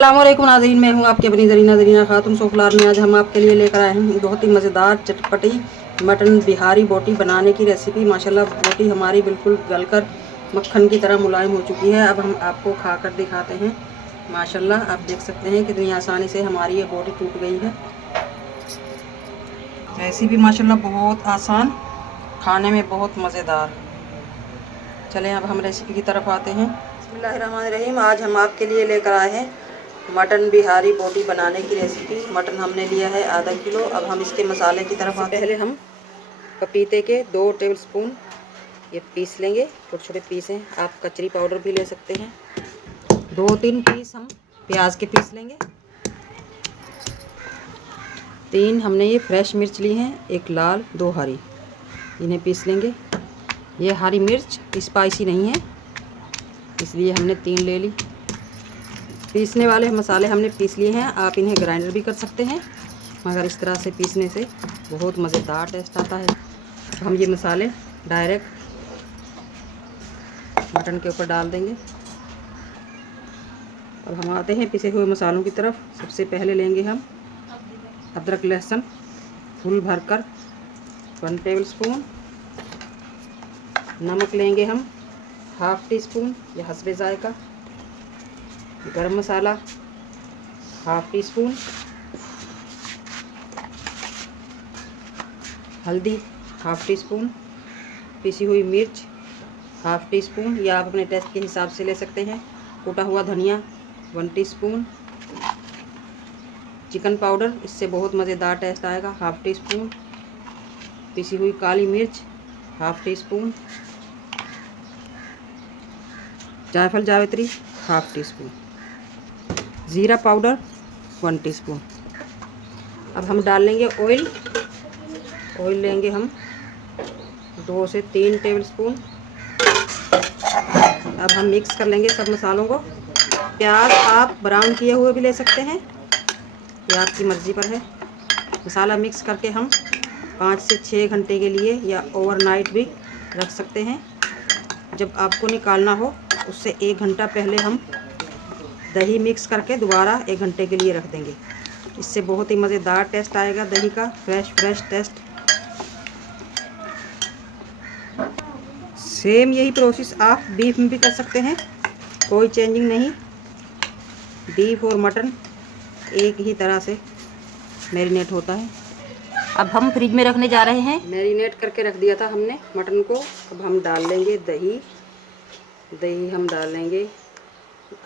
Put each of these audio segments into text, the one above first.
अस्सलामुअलैकुम नाज़रीन, मैं हूँ आपकी अपनी ज़रीना खातून सोफलार में। आज हम आपके लिए लेकर आए हैं बहुत ही मज़ेदार चटपटी मटन बिहारी बोटी बनाने की रेसिपी। माशाल्लाह बोटी हमारी बिल्कुल गलकर मक्खन की तरह मुलायम हो चुकी है। अब हम आपको खाकर दिखाते हैं। माशाल्लाह आप देख सकते हैं कितनी आसानी से हमारी ये बोटी टूट गई है। रेसिपी माशाल्लाह बहुत आसान, खाने में बहुत मज़ेदार। चलें अब हम रेसिपी की तरफ आते हैं। बिस्मिल्लाहिर्रहमानिर्रहीम। आज हम आपके लिए लेकर आए हैं मटन बिहारी बोटी बनाने की रेसिपी। मटन हमने लिया है आधा किलो। अब हम इसके मसाले की तरफ आते हैं। पहले हम पपीते के 2 टेबलस्पून ये पीस लेंगे, छोटे छोटे पीस हैं। आप कचरी पाउडर भी ले सकते हैं। 2-3 पीस हम प्याज के पीस लेंगे। 3 हमने ये फ्रेश मिर्च ली हैं, 1 लाल 2 हरी, इन्हें पीस लेंगे। ये हरी मिर्च स्पाइसी नहीं है इसलिए हमने 3 ले ली। पीसने वाले मसाले हमने पीस लिए हैं। आप इन्हें ग्राइंडर भी कर सकते हैं, मगर इस तरह से पीसने से बहुत मज़ेदार टेस्ट आता है। हम ये मसाले डायरेक्ट मटन के ऊपर डाल देंगे। अब हम आते हैं पिसे हुए मसालों की तरफ। सबसे पहले लेंगे हम अदरक लहसुन फुल भरकर 1 टेबलस्पून। नमक लेंगे हम ½ टी स्पून या हस्बे जायका। गरम मसाला ½ टी स्पून। हल्दी ½ टी स्पून। पिसी हुई मिर्च ½ टी स्पून या आप अपने टेस्ट के हिसाब से ले सकते हैं। कूटा हुआ धनिया 1 टीस्पून। चिकन पाउडर, इससे बहुत मज़ेदार टेस्ट आएगा, ½ टी स्पून। पिसी हुई काली मिर्च ½ टी स्पून। जायफल जावित्री ½ टी स्पून। ज़ीरा पाउडर 1 टीस्पून। अब हम डाल लेंगे ऑयल। ऑयल लेंगे हम 2 से 3 टेबलस्पून। अब हम मिक्स कर लेंगे सब मसालों को। प्याज आप ब्राउन किए हुए भी ले सकते हैं, ये आपकी मर्ज़ी पर है। मसाला मिक्स करके हम 5 से 6 घंटे के लिए या ओवरनाइट भी रख सकते हैं। जब आपको निकालना हो उससे 1 घंटा पहले हम दही मिक्स करके दोबारा 1 घंटे के लिए रख देंगे। इससे बहुत ही मज़ेदार टेस्ट आएगा दही का, फ्रेश टेस्ट। सेम यही प्रोसेस आप बीफ में भी कर सकते हैं, कोई चेंजिंग नहीं। बीफ और मटन एक ही तरह से मैरिनेट होता है। अब हम फ्रिज में रखने जा रहे हैं। मैरिनेट करके रख दिया था हमने मटन को। अब हम डाल लेंगे दही। दही हम डाल लेंगे।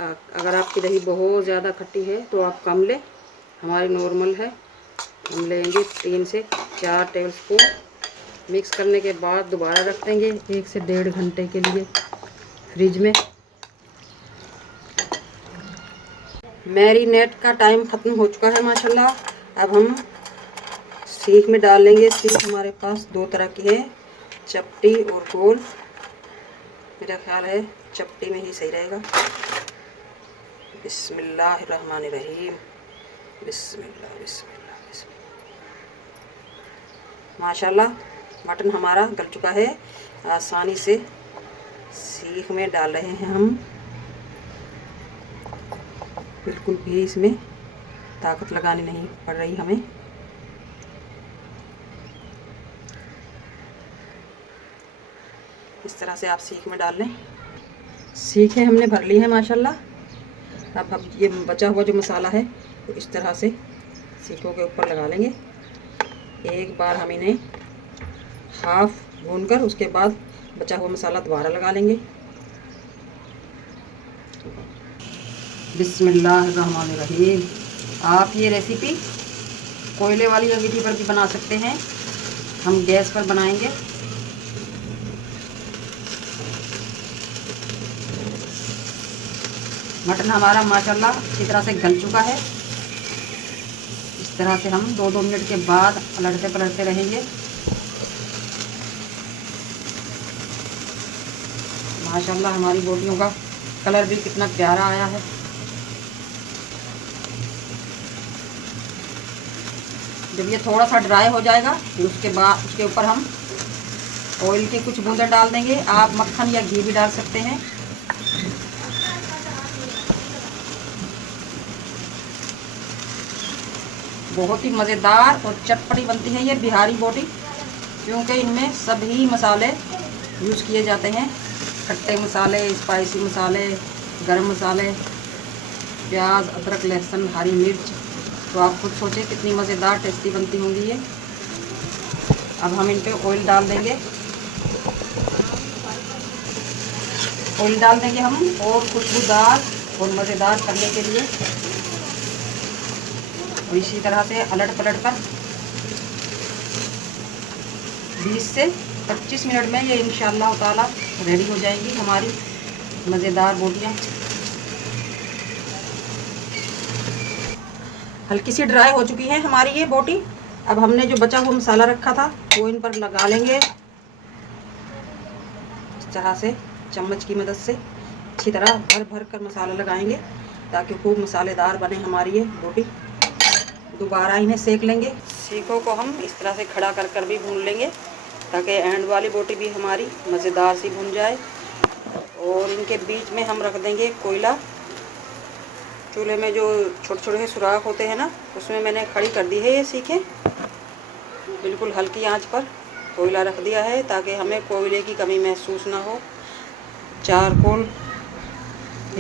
अगर आपकी दही बहुत ज़्यादा खट्टी है तो आप कम लें, हमारी नॉर्मल है। हम लेंगे 3 से 4 टेबलस्पून। मिक्स करने के बाद दोबारा रख देंगे 1 से 1.5 घंटे के लिए फ्रिज में। मैरिनेट का टाइम ख़त्म हो चुका है माशाल्लाह। अब हम सीख में डाल लेंगे। सीख हमारे पास 2 तरह की है, चपटी और गोल। मेरा ख्याल है चपटी में ही सही रहेगा। बिस्मिल्लाहिर्रहमानिर्रहीम। बिस्मिल्लाह बिस्मिल्लाह बिस्मिल्लाह। माशाल्लाह मटन हमारा गल चुका है। आसानी से सीख में डाल रहे हैं हम। बिल्कुल भी इसमें ताकत लगानी नहीं पड़ रही हमें। इस तरह से आप सीख में डाल लें। सीखें हमने भर ली है माशाल्लाह। अब ये बचा हुआ जो मसाला है तो इस तरह से सीखों के ऊपर लगा लेंगे। एक बार हम इन्हें हाफ भूनकर उसके बाद बचा हुआ मसाला दोबारा लगा लेंगे। बिस्मिल्लाहिर्रहमानिर्रहीम। आप ये रेसिपी कोयले वाली अंगीठी पर भी बना सकते हैं, हम गैस पर बनाएंगे। मटन हमारा माशाल्लाह अच्छी तरह से गल चुका है। इस तरह से हम 2-2 मिनट के बाद पलटते पलटते रहेंगे। माशाल्लाह हमारी बोटियों का कलर भी कितना प्यारा आया है। जब ये थोड़ा सा ड्राई हो जाएगा फिर उसके बाद उसके ऊपर हम ऑयल की कुछ बूंदें डाल देंगे। आप मक्खन या घी भी डाल सकते हैं। बहुत ही मज़ेदार और चटपटी बनती है ये बिहारी बोटी, क्योंकि इनमें सभी मसाले यूज़ किए जाते हैं। खट्टे मसाले, स्पाइसी मसाले, गरम मसाले, प्याज, अदरक, लहसुन, हरी मिर्च। तो आप खुद सोचें कितनी मज़ेदार टेस्टी बनती होंगी ये। अब हम इन पे ऑयल डाल देंगे। ऑयल डाल देंगे हम और खुशबूदार और मज़ेदार करने के लिए। और इसी तरह से अलट पलट कर 20 से 25 मिनट में ये इंशाअल्लाह ताला रेडी हो जाएंगी हमारी मज़ेदार बोटियाँ। हल्की सी ड्राई हो चुकी है हमारी ये बोटी। अब हमने जो बचा हुआ मसाला रखा था वो इन पर लगा लेंगे। इस तरह से चम्मच की मदद से अच्छी तरह भर भर कर मसाला लगाएंगे ताकि खूब मसालेदार बने हमारी ये बोटी। दोबारा इन्हें सेक लेंगे। सीखों को हम इस तरह से खड़ा कर कर भी भून लेंगे ताकि एंड वाली बोटी भी हमारी मज़ेदार सी भून जाए। और इनके बीच में हम रख देंगे कोयला। चूल्हे में जो छोटे छोटे सुराख होते हैं ना, उसमें मैंने खड़ी कर दी है ये सीखें। बिल्कुल हल्की आंच पर कोयला रख दिया है ताकि हमें कोयले की कमी महसूस ना हो। चारकोल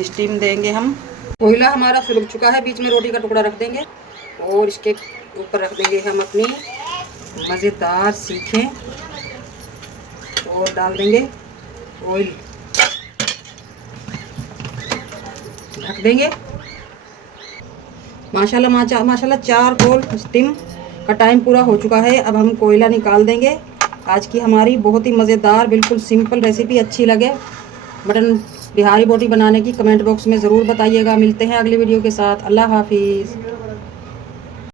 स्टीम देंगे हम। कोयला हमारा सुलग चुका है, बीच में रोटी का टुकड़ा रख देंगे और इसके ऊपर रख देंगे हम अपनी मज़ेदार सीखें और डाल देंगे ऑयल, ढक देंगे। माशाल्लाह चारकोल स्टीम का टाइम पूरा हो चुका है। अब हम कोयला निकाल देंगे। आज की हमारी बहुत ही मज़ेदार बिल्कुल सिंपल रेसिपी अच्छी लगे मटन बिहारी बोटी बनाने की कमेंट बॉक्स में ज़रूर बताइएगा। मिलते हैं अगली वीडियो के साथ। अल्लाह हाफिज़।